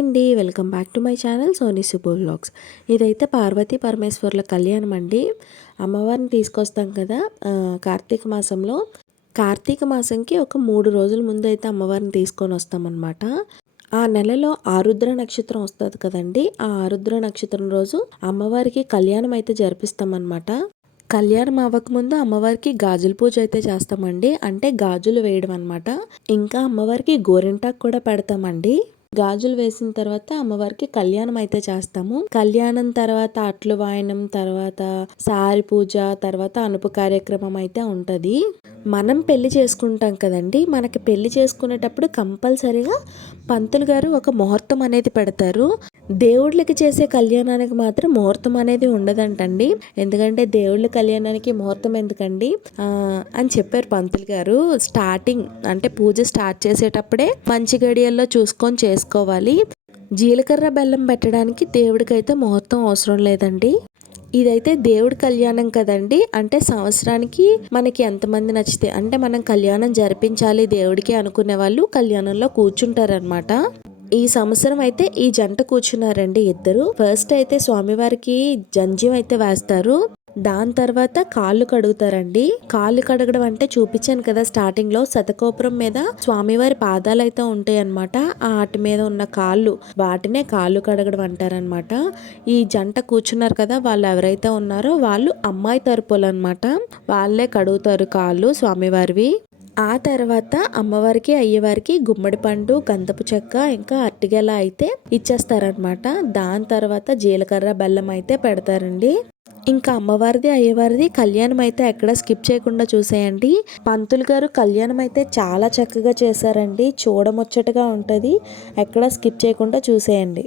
Hi అండి, welcome back to my channel Sony Subbu vlogs. ఇదైతే పార్వతీ పరమేశ్వర్ల కళ్యాణం అండి. అమ్మవారిని తీసుకొస్తాం కదా కార్తీక మాసంలో. కార్తీక మాసంకి ఒక 3 రోజుల ముందు అయితే అమ్మవారిని తీసుకొని వస్తామన్నమాట. ఆ నెలలో ఆరుద్ర నక్షత్రం వస్తుంది కదండి. ఆ ఆరుద్ర నక్షత్రం రోజు అమ్మవారికి కళ్యాణం అయితే జరిపిస్తామన్నమాట. కళ్యాణం అవ్వకముందు అమ్మవారికి గాజుల పూజ అయితే చేస్తామండి. అంటే గాజులు వేయడం అనమాట. ఇంకా అమ్మవారికి గోరింటాకు కూడా పెడతామండి. గాజులు వేసిన తర్వాత అమ్మవారికి కళ్యాణం అయితే చేస్తాము. కళ్యాణం తర్వాత అట్లు వాయనం, తర్వాత సారి పూజ, తర్వాత అనుపు కార్యక్రమం అయితే ఉంటది. మనం పెళ్లి చేసుకుంటాం కదండి. మనకి పెళ్లి చేసుకునేటప్పుడు కంపల్సరీగా పంతులు గారు ఒక ముహూర్తం అనేది పెడతారు. దేవుళ్ళకి చేసే కళ్యాణానికి మాత్రం ముహూర్తం అనేది ఉండదంటండి. ఎందుకంటే దేవుళ్ళ కళ్యాణానికి ముహూర్తం ఎందుకండి అని చెప్పారు పంతులు గారు. స్టార్టింగ్ అంటే పూజ స్టార్ట్ చేసేటప్పుడే మంచి గడియల్లో చూసుకొని చేసుకోవాలి. జీలకర్ర బెల్లం పెట్టడానికి దేవుడికైతే ముహూర్తం అవసరం లేదండి. ఇదైతే దేవుడి కళ్యాణం కదండి. అంటే సంవత్సరానికి మనకి ఎంతమంది నచ్చితే అంటే మనం కళ్యాణం జరిపించాలి దేవుడికి అనుకునే వాళ్ళు కళ్యాణంలో కూర్చుంటారనమాట. ఈ సంవత్సరం అయితే ఈ జంట కూర్చున్నారండి ఇద్దరు. ఫస్ట్ అయితే స్వామివారికి జంజ్యం అయితే వేస్తారు. దాని తర్వాత కాళ్ళు కడుగుతారండి. కాళ్ళు కడగడం అంటే చూపించాను కదా స్టార్టింగ్ లో, శతకోపురం మీద స్వామివారి పాదాలు అయితే ఉంటాయి అనమాట. వాటి మీద ఉన్న కాళ్ళు, వాటినే కాళ్ళు కడగడం అంటారనమాట. ఈ జంట కూర్చున్నారు కదా, వాళ్ళు ఎవరైతే ఉన్నారో వాళ్ళు అమ్మాయి తరపులు అనమాట. వాళ్ళే కడుగుతారు కాళ్ళు స్వామివారివి. ఆ తర్వాత అమ్మవారికి అయ్యవారికి గుమ్మడి పండు, గంధపు చెక్క, ఇంకా అరటిగెల అయితే ఇచ్చేస్తారనమాట. దాని తర్వాత జీలకర్ర బెల్లం అయితే పెడతారండి. ఇంకా అమ్మవారిది అయ్యవారిది కళ్యాణం అయితే ఎక్కడ స్కిప్ చేయకుండా చూసేయండి. పంతులు గారు కళ్యాణం అయితే చాలా చక్కగా చేశారండి. చూడముచ్చటగా ఉంటది. ఎక్కడ స్కిప్ చేయకుండా చూసేయండి.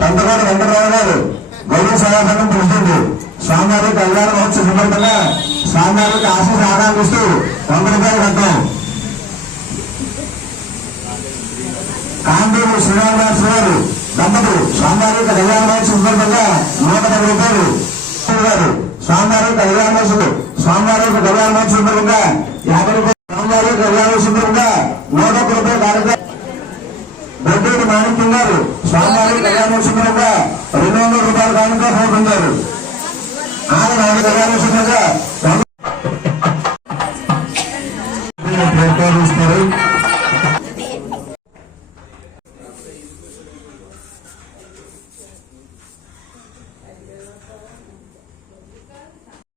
తంతకోట వెంకటరావు గారు గౌరవ సభాసంఘం ప్రెసిడెంట్ స్వామివారి కళ్యాణ మహోత్సవ సందర్భంగా స్వామివారికి ఆశీస్ ఆకాంక్షిస్తూ 100 రూపాయలు కట్టాం. కాంబూరు శ్రీరామదాస్ గారు దంపతులు స్వామివారి కళ్యాణ మహోత్సవ సందర్భంగా 110 రూపాయలు గారు స్వామివారి కళ్యాణ మహోత్సవం స్వామివారి కళ్యాణ మహోత్సవ సందర్భంగా 50 రూపాయలు స్వామివారి కళ్యాణ సందర్భంగా 101 రూపాయలు కార్యక్రమం బొడ్డూరు మాణిక్యం గారు స్వామివారి కళ్యాణోత్సవంగా 200 రూపాయల కానుక పొందారు. ఆమె కళ్యాణోత్సవంగా